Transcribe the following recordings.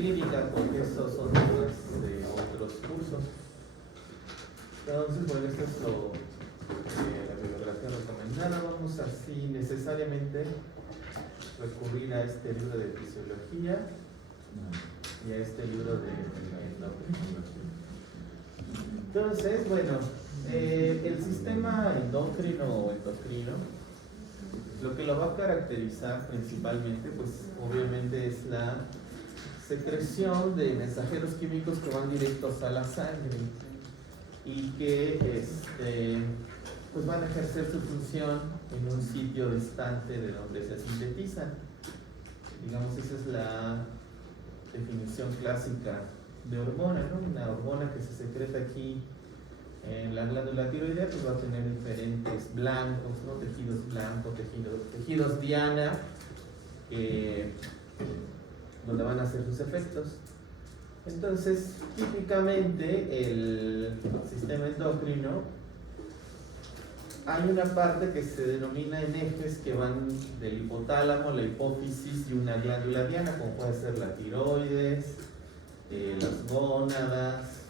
clínica, porque estos son temas de otros cursos. Entonces, bueno, esto es la bibliografía recomendada. Vamos así necesariamente recurrir a este libro de fisiología y a este libro de endocrinología. Entonces, bueno, el sistema endocrino o endocrino, lo que lo va a caracterizar principalmente, pues obviamente es la secreción de mensajeros químicos que van directos a la sangre y que pues van a ejercer su función en un sitio distante de donde se sintetizan. Digamos, esa es la definición clásica de hormona, ¿no? Una hormona que se secreta aquí en la glándula tiroidea, pues va a tener diferentes blancos, ¿no? Tejidos blancos, tejidos diana, donde van a hacer sus efectos. Entonces, típicamente el sistema endocrino, hay una parte que se denomina en ejes que van del hipotálamo, la hipófisis y una glándula diana, como puede ser la tiroides, las gónadas,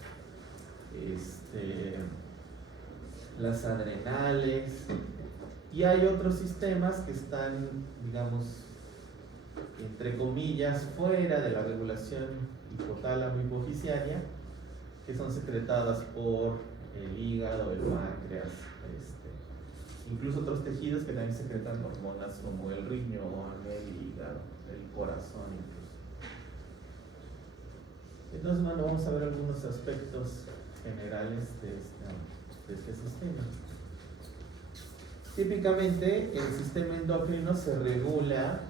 las adrenales, y hay otros sistemas que están, digamos, entre comillas, fuera de la regulación hipotálamo-hipofisiaria, que son secretadas por el hígado, el páncreas, incluso otros tejidos que también secretan hormonas como el riñón, el hígado, el corazón incluso. Entonces, bueno, vamos a ver algunos aspectos generales de este sistema. Típicamente, el sistema endocrino se regula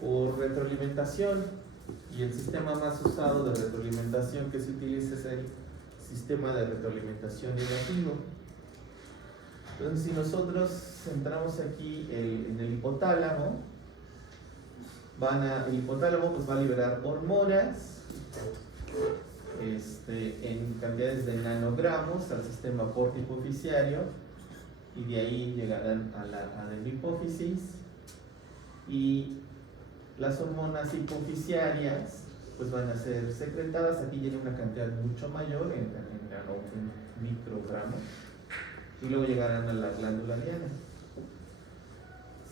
por retroalimentación, y el sistema más usado de retroalimentación que se utiliza es el sistema de retroalimentación negativo. Entonces, si nosotros centramos aquí en el hipotálamo, el hipotálamo pues va a liberar hormonas en cantidades de nanogramos al sistema porto-hipofisiario, y de ahí llegarán a la adenohipófisis, y las hormonas hipofisiarias pues van a ser secretadas, aquí llega una cantidad mucho mayor en microgramos, y luego llegarán a la glándula diana,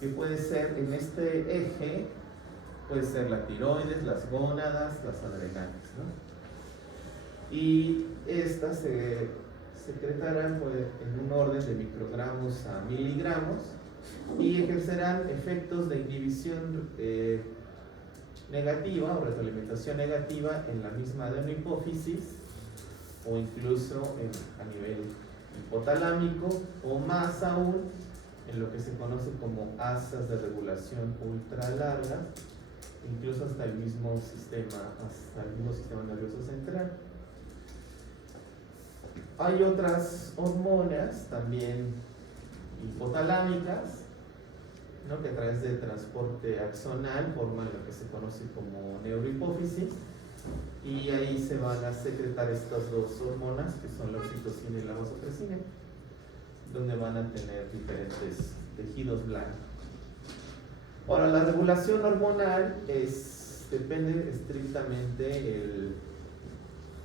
que puede ser en este eje, puede ser la tiroides, las gónadas, las adrenales, ¿no? Y estas se secretarán pues, en un orden de microgramos a miligramos, y ejercerán efectos de inhibición negativa o retroalimentación negativa en la misma adenohipófisis, o incluso a nivel hipotalámico, o más aún en lo que se conoce como asas de regulación ultra largas, incluso hasta el mismo sistema nervioso central. Hay otras hormonas también hipotalámicas, ¿no? Que a través del transporte axonal forman lo que se conoce como neurohipófisis, y ahí se van a secretar estas dos hormonas, que son la oxitocina y la vasopresina, donde van a tener diferentes tejidos blancos. Ahora, la regulación hormonal depende estrictamente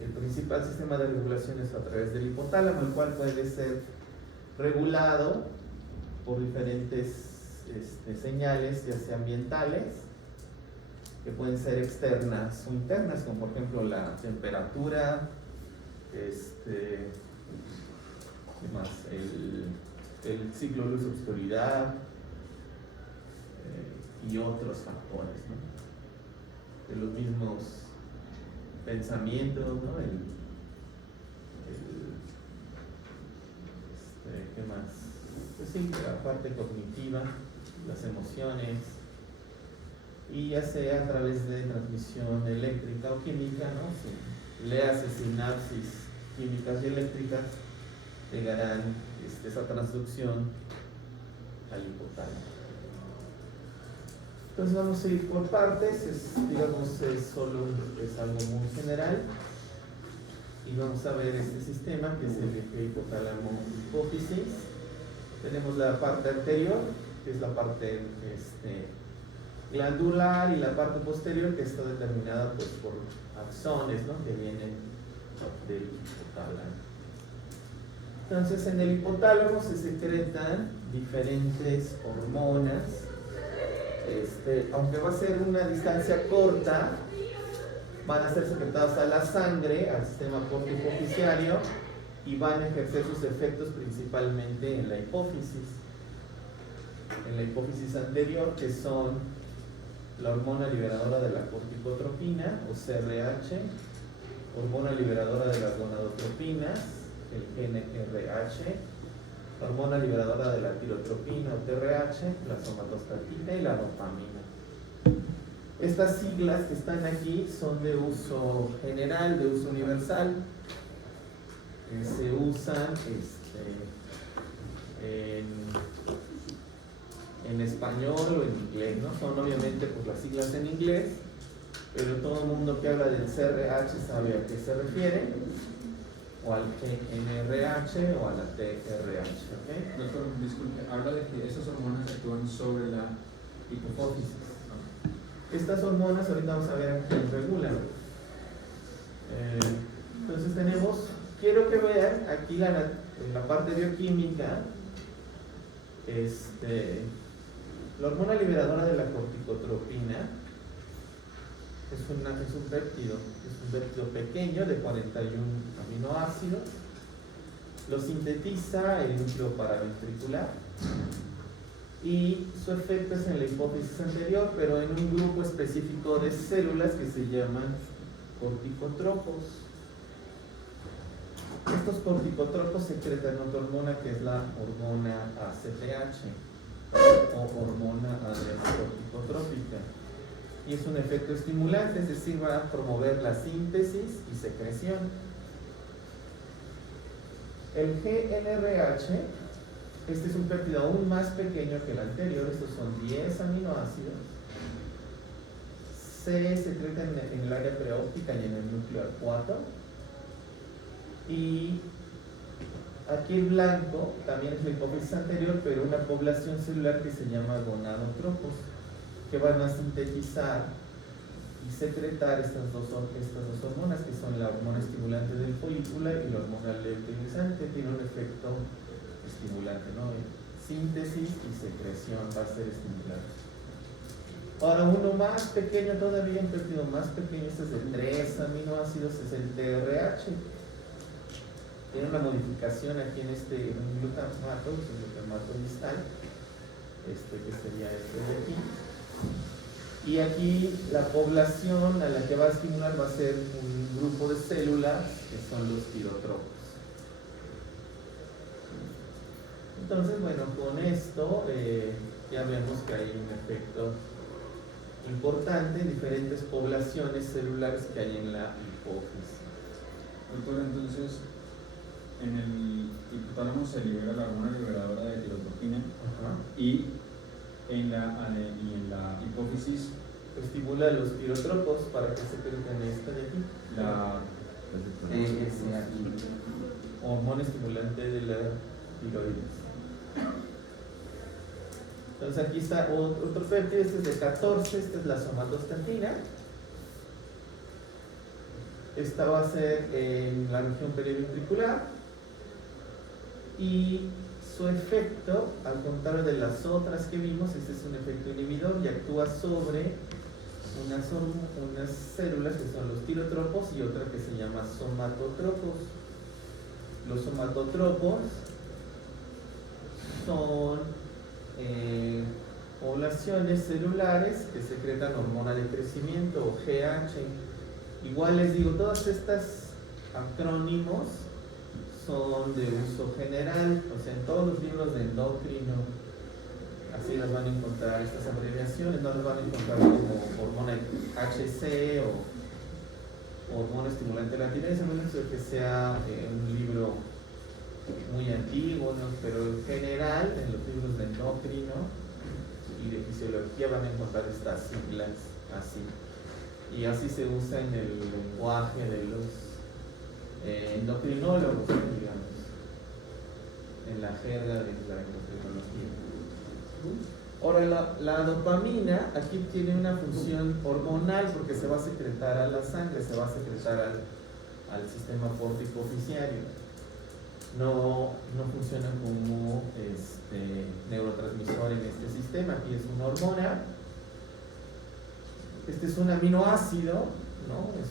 el principal sistema de regulación es a través del hipotálamo, el cual puede ser regulado por diferentes señales, ya sea ambientales, que pueden ser externas o internas, como por ejemplo la temperatura, ¿qué más? El ciclo luz-obscuridad, y otros factores, ¿no? De los mismos pensamientos, ¿no? ¿Qué más? Pues sí, la parte cognitiva, las emociones, y ya sea a través de transmisión eléctrica o química, ¿no? Si le hace sinapsis químicas y eléctricas, llegarán esa transducción al hipotálamo. Entonces vamos a ir por partes, digamos es algo muy general, y vamos a ver este sistema que es el eje hipotálamo-hipófisis. Tenemos la parte anterior, que es la parte glandular y la parte posterior que está determinada pues, por axones, ¿no? Que vienen del hipotálamo. Entonces en el hipotálamo se secretan diferentes hormonas, aunque va a ser una distancia corta, van a ser secretadas a la sangre, al sistema corticoficiario, y van a ejercer sus efectos principalmente en la hipófisis anterior, que son la hormona liberadora de la corticotropina o CRH, hormona liberadora de las gonadotropinas, el NRH, la hormona liberadora de la tirotropina o TRH, la somatostatina y la dopamina. Estas siglas que están aquí son de uso general, de uso universal. Se usan en español o en inglés, ¿no? Son obviamente pues, las siglas en inglés, pero todo el mundo que habla del CRH sabe a qué se refiere, o al NRH o a la TRH. ¿Okay? Doctor, disculpe, habla de que esas hormonas actúan sobre la hipófisis. Estas hormonas, ahorita vamos a ver a quién regulan. Entonces tenemos, quiero que vean aquí en la parte bioquímica, la hormona liberadora de la corticotropina es un péptido pequeño de 41 aminoácidos, lo sintetiza el núcleo paraventricular y su efecto es en la hipófisis anterior, pero en un grupo específico de células que se llaman corticotropos. Estos corticotropos secretan otra hormona que es la hormona ACTH o hormona adrenocorticotrópica, y es un efecto estimulante, es decir, va a promover la síntesis y secreción. El GNRH, este es un péptido aún más pequeño que el anterior, estos son 10 aminoácidos. Se secreta en el área preóptica y en el núcleo acuato. Y aquí el blanco también es la hipófisis anterior, pero una población celular que se llama gonadotropos, que van a sintetizar y secretar estas dos hormonas, que son la hormona estimulante del folículo y la hormona luteinizante. Tiene un efecto estimulante, ¿no? Síntesis y secreción va a ser estimulante. Ahora uno más pequeño todavía, un péptido más pequeño, este es de 3 aminoácidos, es el TRH. Tiene una modificación aquí en un glutamato, que es el glutamato distal, que sería de aquí. Y aquí la población a la que va a estimular va a ser un grupo de células que son los tirotropos. Entonces, bueno, con esto ya vemos que hay un efecto importante en diferentes poblaciones celulares que hay en la hipófisis. Doctor, entonces, en el hipotálamo se libera la hormona liberadora de tirotropina. Ajá. Y en la hipófisis estimula los tirotropos para que se crezcan esta de aquí. Hormona estimulante de la tiroides. Entonces aquí está otro péptido, este es de 14, esta es la somatostatina. Esta va a ser en la región periventricular y su efecto, al contrario de las otras que vimos, este es un efecto inhibidor y actúa sobre unas células que son los tirotropos y otra que se llama somatotropos. Los somatotropos son poblaciones celulares que secretan hormona de crecimiento o GH. Igual les digo, todas estas acrónimos son de uso general, o sea, en todos los libros de endocrino así las van a encontrar estas abreviaciones, no las van a encontrar como hormona HC o hormona estimulante de la tiroides, a menos que sea un libro muy antiguo, ¿no? Pero en general en los libros de endocrino y de fisiología van a encontrar estas siglas así, y así se usa en el lenguaje de los endocrinólogos, digamos, en la jerga de la endocrinología. Ahora, la dopamina aquí tiene una función hormonal porque se va a secretar a la sangre, se va a secretar al sistema porto-hipofisiario. No funciona como neurotransmisor en este sistema. Aquí es una hormona. Este es un aminoácido, ¿no? Es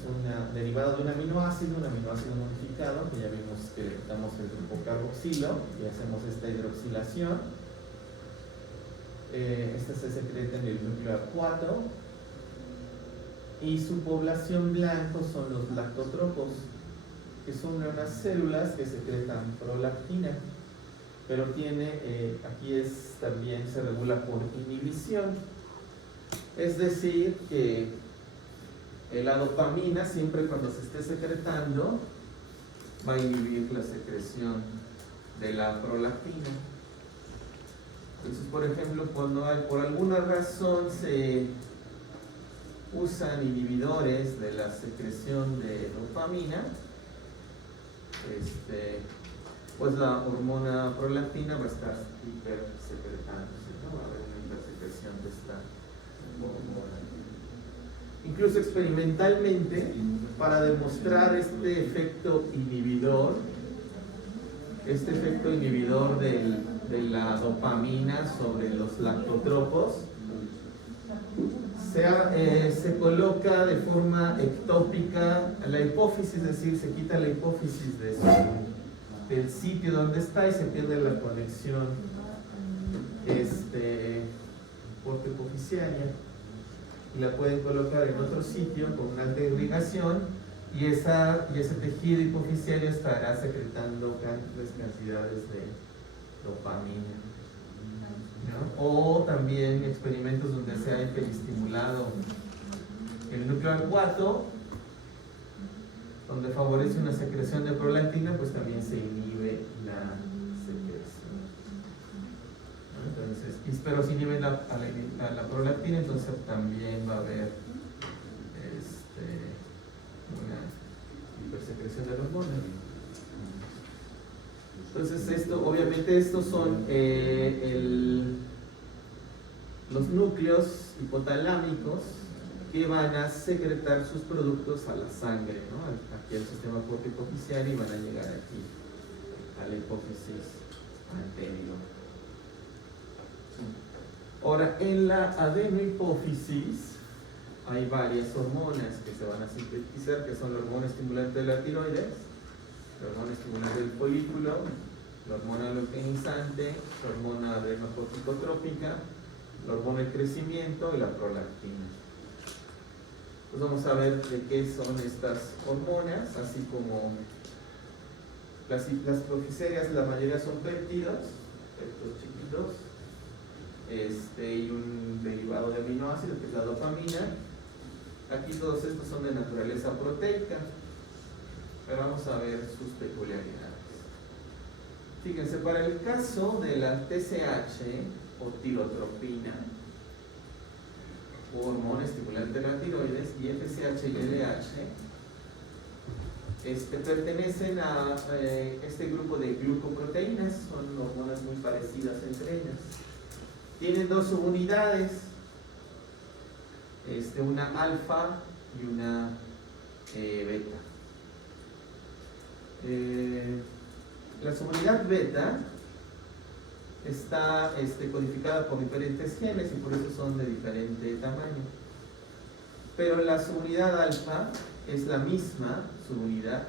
derivado de un aminoácido modificado, que ya vimos que le quitamos el grupo carboxilo y hacemos esta hidroxilación. Esta se secreta en el núcleo acuato y su población blanco son los lactotropos, que son unas células que secretan prolactina, pero aquí también se regula por inhibición, es decir que la dopamina siempre cuando se esté secretando va a inhibir la secreción de la prolactina. Entonces, por ejemplo, cuando por alguna razón se usan inhibidores de la secreción de dopamina, pues la hormona prolactina va a estar hipersecretándose, ¿no? Va a haber una hipersecreción de esta hormona. Incluso experimentalmente, para demostrar este efecto inhibidor de la dopamina sobre los lactotropos, se coloca de forma ectópica la hipófisis, es decir, se quita la hipófisis del sitio donde está y se pierde la conexión porto-hipofisiaria, y la pueden colocar en otro sitio con una alta irrigación y ese tejido hipofisiario estará secretando grandes cantidades de dopamina, ¿no? O también experimentos donde se ha hiperestimulado el núcleo acuato, donde favorece una secreción de prolactina, pues también se inhibe la secreción, ¿no? Entonces, pero si inhibe la prolactina, entonces también va a haber una hipersecreción de la hormona. Entonces, obviamente estos son los núcleos hipotalámicos que van a secretar sus productos a la sangre, ¿no? Aquí al sistema porto-hipofisiario, y van a llegar aquí a la hipófisis anterior. Ahora, en la adenohipófisis hay varias hormonas que se van a sintetizar, que son la hormona estimulante de la tiroides, la hormona estimulante del folículo, la hormona luteinizante, la hormona adrenocorticotrópica, la hormona del crecimiento y la prolactina. Pues vamos a ver de qué son estas hormonas, así como las hipofisarias, la mayoría son péptidos chiquitos, y un derivado de aminoácido que es la dopamina. Aquí todos estos son de naturaleza proteica, pero vamos a ver sus peculiaridades. Fíjense, para el caso de la TSH o tirotropina, o hormona estimulante de la tiroides, y FSH y LH, pertenecen a este grupo de glucoproteínas, son hormonas muy parecidas entre ellas. Tienen dos subunidades, una alfa y una beta. La subunidad beta está codificada por diferentes genes y por eso son de diferente tamaño. Pero la subunidad alfa es la misma subunidad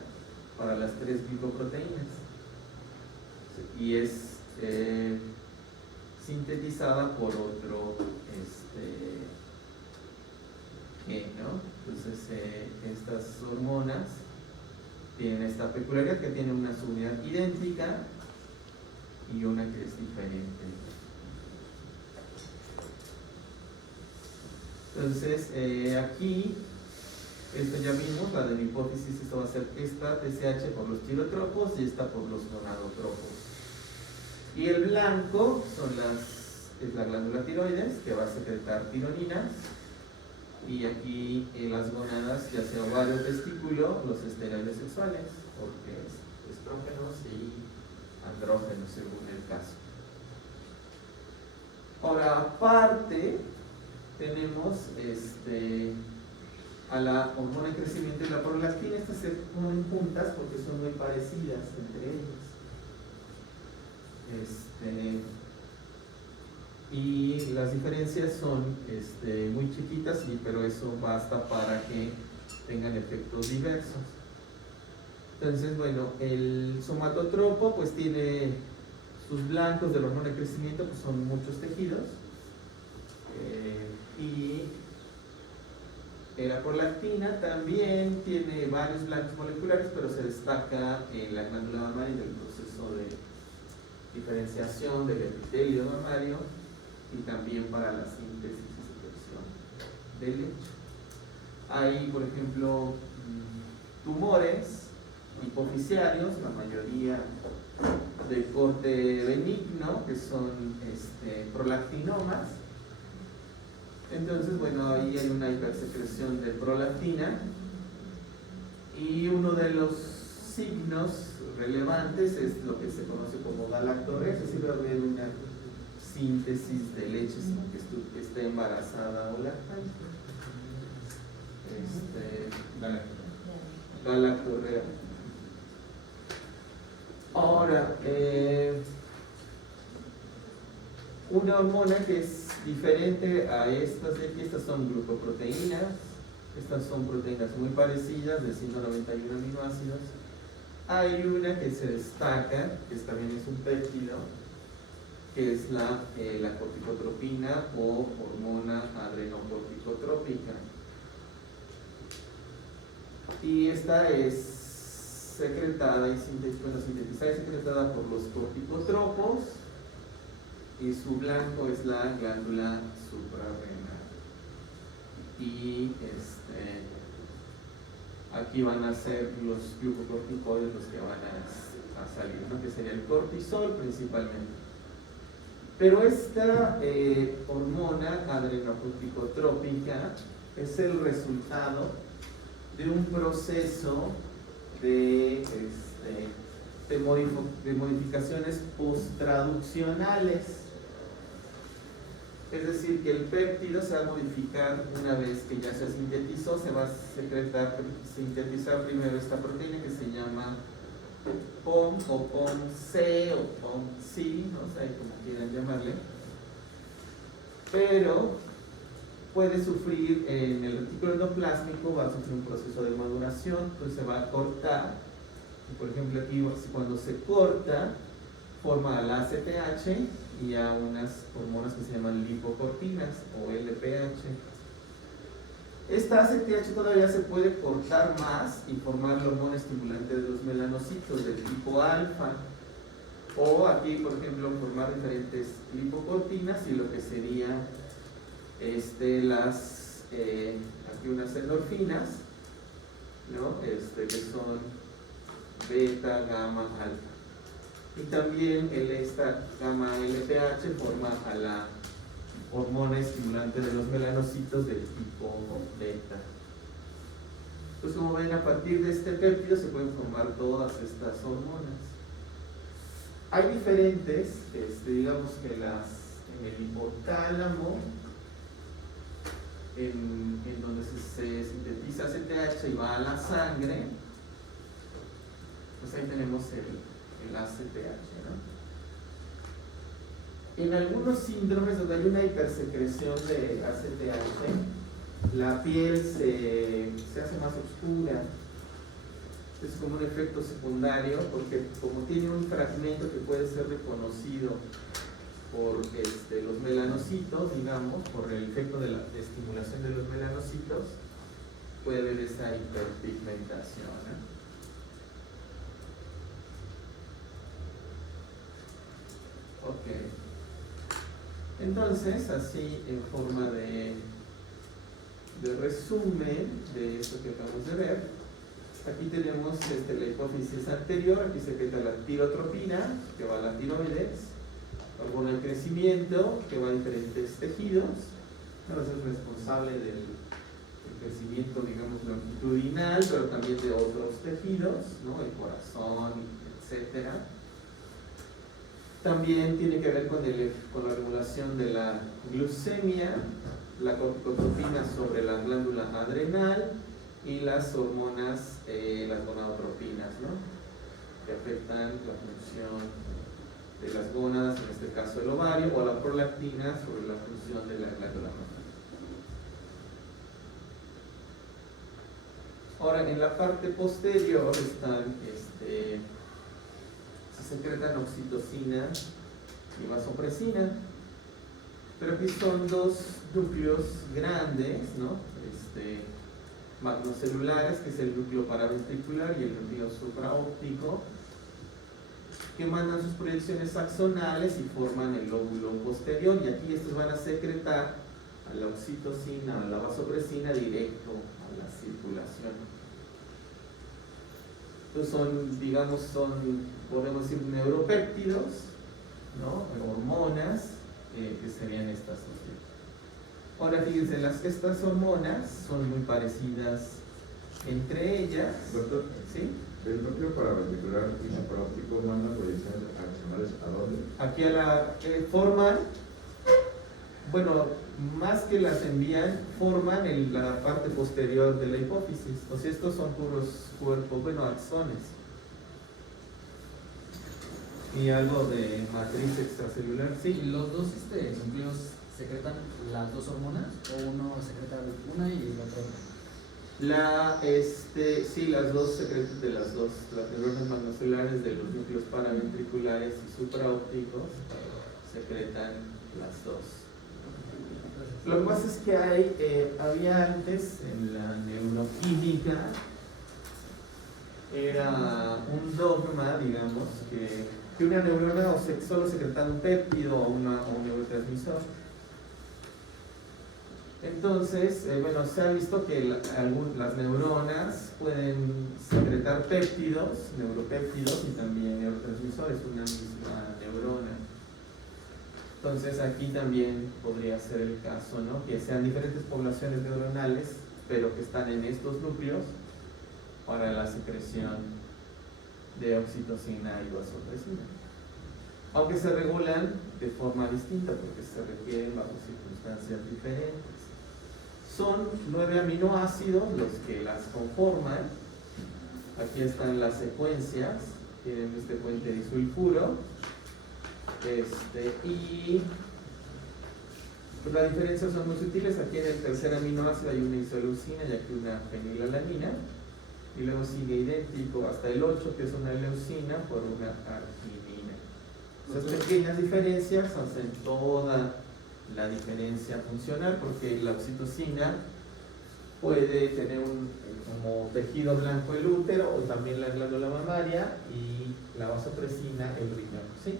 para las tres glicoproteínas y es sintetizada por otro gen, ¿no? Entonces estas hormonas tienen esta peculiaridad que tienen una subunidad idéntica y una que es diferente. Entonces aquí esto ya vimos, la de mi hipófisis, esto va a ser esta TSH por los tirotropos y esta por los gonadotropos. Y el blanco es la glándula tiroides, que va a secretar tironinas, y aquí en las gonadas, ya sea ovario o testículo, los esteroides sexuales, porque es estrógenos y andrógenos según el caso. Ahora, aparte, tenemos a la hormona de crecimiento y la prolactina. Estas se ponen juntas porque son muy parecidas entre ellas. Y las diferencias son muy chiquitas, pero eso basta para que tengan efectos diversos. Entonces, bueno, el somatotropo pues tiene sus blancos de la hormona de crecimiento, pues son muchos tejidos, y la prolactina también tiene varios blancos moleculares, pero se destaca en la glándula mamaria en el proceso de diferenciación del epitelio mamario y también para la síntesis y secreción de leche. Hay, por ejemplo, tumores hipoficiarios, la mayoría de corte benigno, que son prolactinomas. Entonces, bueno, ahí hay una hipersecreción de prolactina, y uno de los signos relevantes es lo que se conoce como galactorrea, es decir, va a haber una síntesis de leche sin que esté embarazada o lactante. Galactorrea. Ahora, una hormona que es diferente a estas de aquí, estas son glucoproteínas, estas son proteínas muy parecidas de 191 aminoácidos. Hay una que se destaca, que también es un péptido, que es la corticotropina o hormona adrenocorticotrópica. Y esta es secretada y sintetizada y secretada por los corticotropos, y su blanco es la glándula suprarrenal. Y aquí van a ser los glucocorticoides los que van a salir, ¿no? Que sería el cortisol principalmente. Pero esta hormona adrenocorticotrópica es el resultado de un proceso de modificaciones posttraduccionales. Es decir, que el péptido se va a modificar una vez que ya se sintetizó, se va a sintetizar primero esta proteína que se llama POM o POM-C o POM-C, no sé cómo quieran llamarle, pero puede sufrir en el retículo endoplásmico, va a sufrir un proceso de maduración, entonces se va a cortar. Y por ejemplo aquí cuando se corta forma la ACTH y a unas hormonas que se llaman lipocortinas o LPH. Esta ACTH todavía se puede cortar más y formar la hormona estimulante de los melanocitos del tipo alfa, o aquí por ejemplo formar diferentes lipocortinas y lo que sería aquí unas endorfinas, ¿no? Que son beta, gamma, alfa. Y también esta gamma LPH forma a la hormona estimulante de los melanocitos del tipo beta. Entonces, como ven, a partir de este péptido se pueden formar todas estas hormonas. Hay diferentes, digamos que en el hipotálamo, en donde se sintetiza ACTH y va a la sangre, pues ahí tenemos el ACTH, ¿no? En algunos síndromes donde hay una hipersecreción de ACTH, la piel se hace más oscura. Es como un efecto secundario, porque como tiene un fragmento que puede ser reconocido por los melanocitos, digamos, por el efecto de la estimulación de los melanocitos, puede haber esa hiperpigmentación, ¿no? Ok. Entonces, así en forma de resumen de esto que acabamos de ver, aquí tenemos la hipófisis anterior, aquí se secreta la tirotropina, que va a la tiroides, hormona del crecimiento, que va a diferentes tejidos, es responsable del crecimiento, digamos, longitudinal, pero también de otros tejidos, ¿no? El corazón, etcétera. También tiene que ver con la regulación de la glucemia, la corticotropina sobre la glándula adrenal y las hormonas, las gonadotropinas, ¿no? Que afectan la función de las gónadas, en este caso el ovario, o la prolactina sobre la función de la glándula mamária. Ahora, en la parte posterior están, se secretan oxitocina y vasopresina, pero aquí son dos núcleos grandes, ¿no? Magnocelulares, que es el núcleo paraventricular y el núcleo supraóptico, que mandan sus proyecciones axonales y forman el lóbulo posterior, y aquí estos van a secretar a la oxitocina, a la vasopresina directo a la circulación. Entonces son, digamos, podemos decir neuropéptidos, ¿no? Hormonas, que serían estas dos. Ahora fíjense, estas hormonas son muy parecidas entre ellas. Doctor, ¿sí? ¿El núcleo paraventricular y supraóptico manda proyecciones axonales a dónde? Aquí forman, bueno, más que las envían, forman en la parte posterior de la hipófisis. O sea, estos son puros cuerpos, bueno, axones. Y algo de matriz extracelular, sí. ¿Y los dos núcleos secretan las dos hormonas? ¿O uno secreta una y el otro? Sí, las dos secretan de las neuronas magnocelulares de los núcleos paraventriculares y supraópticos secretan las dos. Lo que pasa es que había antes en la neuroquímica, era un dogma, digamos, que una neurona solo secretaba un péptido o un neurotransmisor. Entonces, bueno, se ha visto que las neuronas pueden secretar neuropéptidos y también neurotransmisores, una misma neurona. Entonces aquí también podría ser el caso, ¿no? Que sean diferentes poblaciones neuronales, pero que están en estos núcleos para la secreción de oxitocina y vasopresina. Aunque se regulan de forma distinta porque se requieren bajo circunstancias diferentes. Son 9 aminoácidos los que las conforman. Aquí están las secuencias, tienen este puente disulfuro. Y pues la diferencia son muy sutiles. Aquí en el tercer aminoácido hay una isoleucina y aquí una fenilalanina, y luego sigue idéntico hasta el 8, que es una leucina por una arginina. Esas pequeñas diferencias hacen toda la diferencia funcional, porque la oxitocina puede tener como tejido blanco el útero o también la glándula mamaria, y la vasopresina el riñón, ¿sí?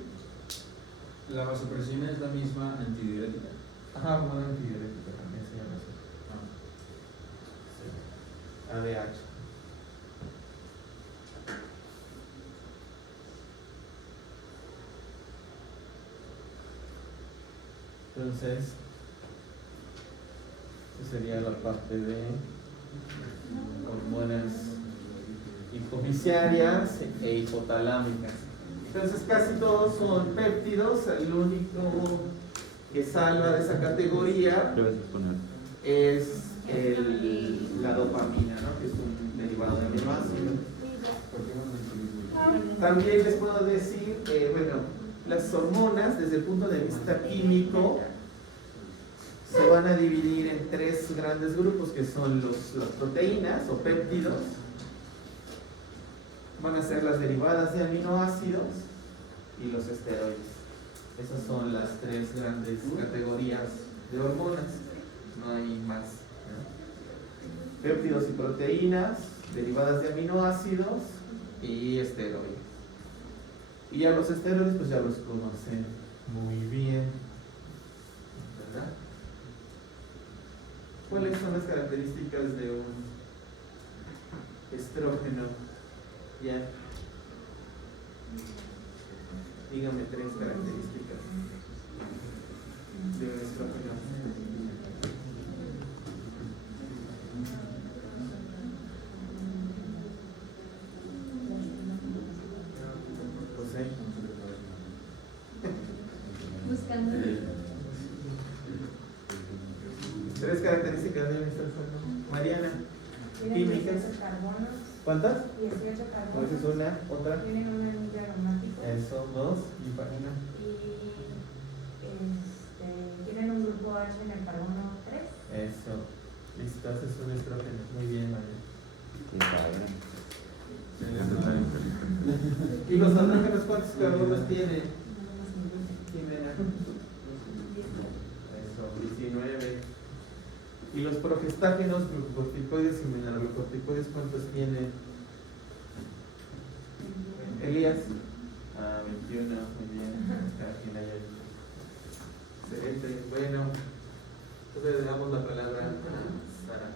La vasopresina es la misma antidiurética. Ajá, hormona antidiurética también se llama así. Sí. ADH. Entonces, esa sería la parte de hormonas hipofisiarias e hipotalámicas. Entonces casi todos son péptidos. El único que salva de esa categoría es la dopamina, ¿no? Que es un derivado de aminoácido. También les puedo decir, bueno, las hormonas desde el punto de vista químico se van a dividir en 3 grandes grupos, que son las proteínas o péptidos. Van a ser las derivadas de aminoácidos y los esteroides. Esas son las 3 grandes categorías de hormonas, no hay más, ¿no? Péptidos y proteínas, derivadas de aminoácidos y esteroides. Y ya los esteroides pues ya los conocen muy bien, ¿verdad? ¿Cuáles son las características de un estrógeno? Ya. Dígame 3 características de un estrógeno. José. Tienen químicas. 18 carbonos. ¿Cuántas? 18 Esa carbonos. es una, otra. Tienen un anillo aromático. Eso, dos, y página. Y tienen un grupo H en el carbono 3. Eso. Listo, ese es un estrógeno. Muy bien, María. Qué padre. ¿Y los andrógenos cuántos carbonos tienen? Nada más me gusta. Jimena. Eso, 19. ¿Y los progestágenos, glucocorticoides y mineralocorticoides cuántos tienen? Elías. Ah, 21, muy bien. Aquí en la excelente. Bueno, entonces le damos la palabra a Sara.